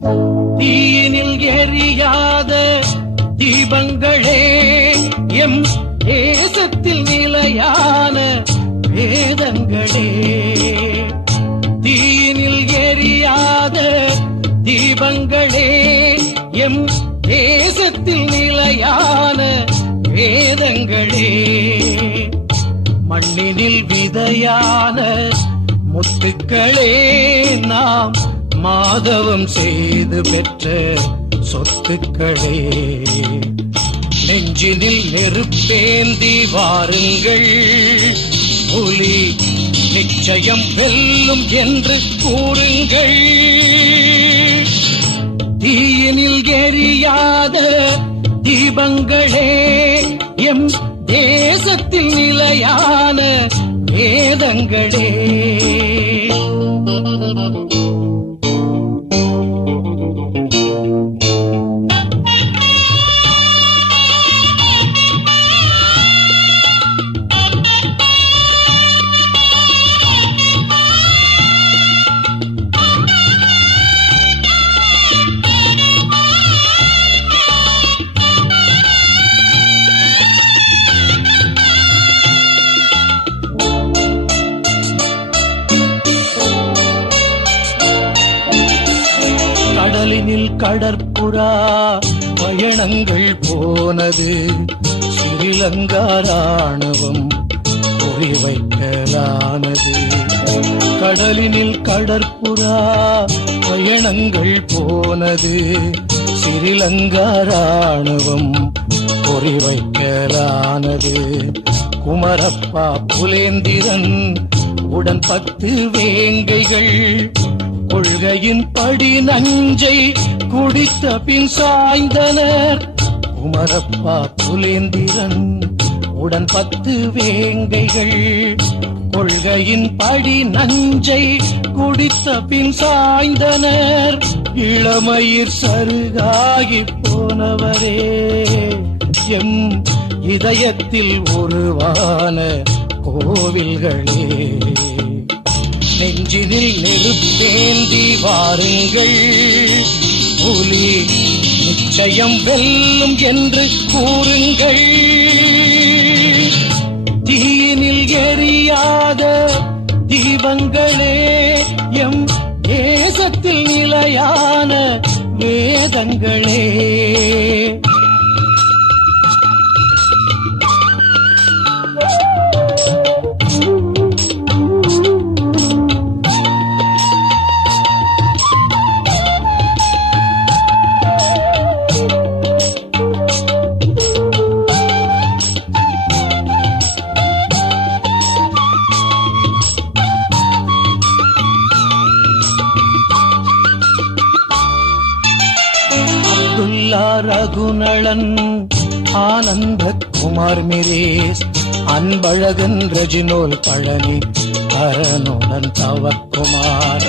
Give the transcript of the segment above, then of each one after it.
தீயினில் எரியாத தீபங்களே M தேசத்தில் நிலையான வேதங்களே. தீயினில் எரியாத தீபங்களே M தேசத்தில் நிலையான வேதங்களே. மண்ணினில் விதையான முத்துக்களே நாம் மாதவம் செய்து பெற்ற சொத்துக்களே. நெஞ்சினில் நெருப்பேந்தி வாருங்கள். புலி நிச்சயம் வெல்லும் என்று கூறுங்கள். தீயினில் எரியாத தீபங்களே எம் தேசத்தில் நிலையான வேதங்களே. கடற்புறா பயணங்கள் போனது. ஸ்ரீலங்கா ராணுவம் குறிவைக்கலானது கடலினில் கடற்புறா பயணங்கள் போனது. ஸ்ரீலங்கா ராணுவம் குறிவைக்கலானது குமரப்பா புலேந்திரன் உடன் பத்து வேங்கைகள் கொள்கையின் படி நஞ்சை குடித்த பின் சாய்ந்தனர் குமரப்பா புலேந்திரன் உடன் பத்து வேங்கைகள். கொள்கையின் படி நஞ்சை குடித்த பின் சாய்ந்தனர் இளமயிர் சருகாகி போனவரே. எம் இதயத்தில் உருவான கோவில்களே. நெஞ்சினில் நெருப்பேந்தி வாருங்கள். புலி நிச்சயம் வெல்லும் என்று கூறுங்கள். தீயினில் எரியாத தீபங்களே எம் தேசத்தில் நிலையான வேதங்களே. ரகுநளன் ஆனந்த குமார் மிரேஸ் அன்பழகன் ரஜினோல் பழனி அரணுடன் தவக்குமார்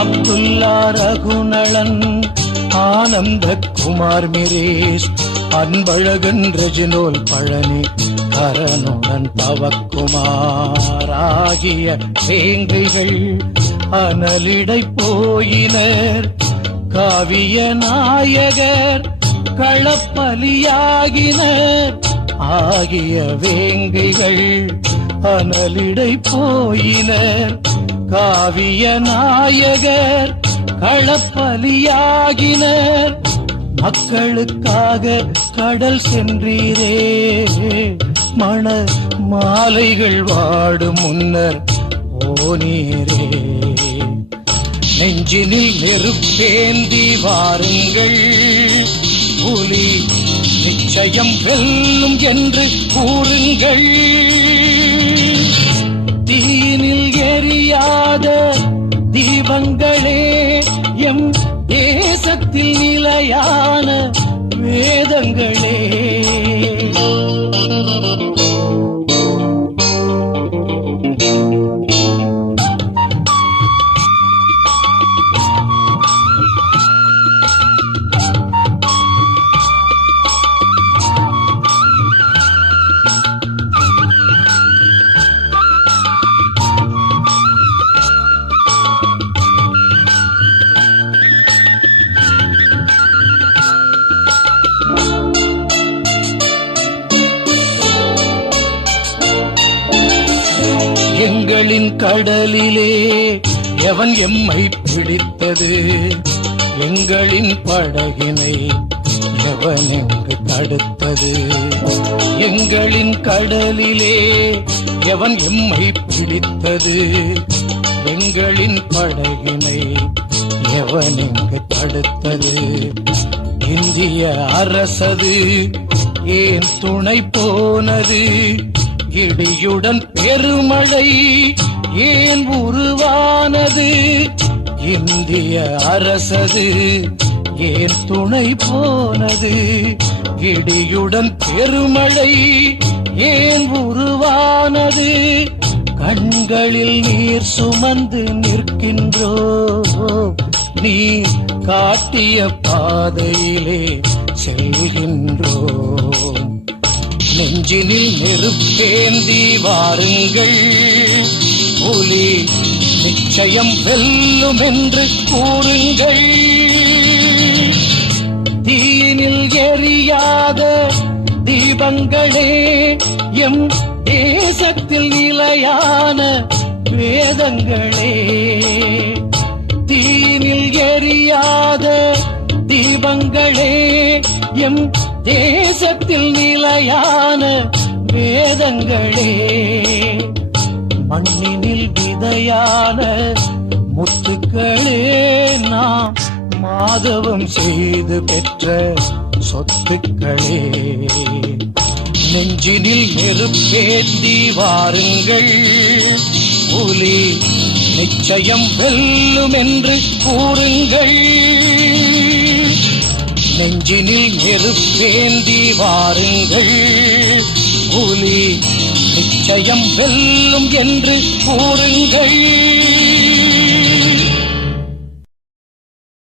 அப்துல்லா ரகுநளன் ஆனந்த குமார் மிரேஸ் அன்பழகன் ரஜினோல் பழனி கரனுடன் தவக்குமாராகிய ஆகிய அனலிடை போயினர். காவிய நாயகர் களப்பலியாகின ஆகிய வேங்கிகள் அனலிடை போயினர். காவிய நாயகர் களப்பலியாகினர். மக்களுக்காக கடல் சென்றீரே. மண மாலைகள் வாடும் முன்னர் ஓனீரே நெஞ்சினில் நெருப்பேந்தி வாருங்கள். புலி நிச்சயம் வெல்லும் என்று கூறுங்கள். தீனில் எரியாத தீபங்களே எம் தேசத்தில் நிலையான வேதங்களே. எங்களின் கடலிலே எவன் எம்மை பிடித்தது? எங்களின் படகினை எவன் எங்கு தடுத்தது? எங்களின் கடலிலே எவன் எம்மை பிடித்தது? எங்களின் படகினை எவன் எங்கு தடுத்தது? இந்திய அரசது ஏன் துணை போனது? இடியுடன் பெருமழை ஏன் உருவானது? இந்திய அரசது ஏன் துணை போனது? இடியுடன் பெருமழை ஏன் உருவானது? கண்களில் நீர் சுமந்து நிற்கின்றோ? நீ காட்டிய பாதையிலே செல்கின்றோம். நெஞ்சினில் நெருப்பேந்தி வாருங்கள். புலி நிச்சயம் வெல்லும் என்று கூறுங்கள். தீயினில் எரியாத தீபங்களே எம் தேசத்தில் நிலையான வேதங்களே. தீயினில் எரியாத தீபங்களே எம் தேசத்தில் நிலையான வேதங்களே. மண்ணினில் விதையான முத்துக்களே நாம் மாதவம் செய்து பெற்ற சொத்துக்களே. நெஞ்சினில் நெருப்பேந்தி வாருங்கள். புலி நிச்சயம் வெல்லும் என்று கூறுங்கள். நெஞ்சினில் நெருப்பேந்தி வாருங்கள். புலி நிச்சயம் வெல்லும் என்று கூறுங்கள்.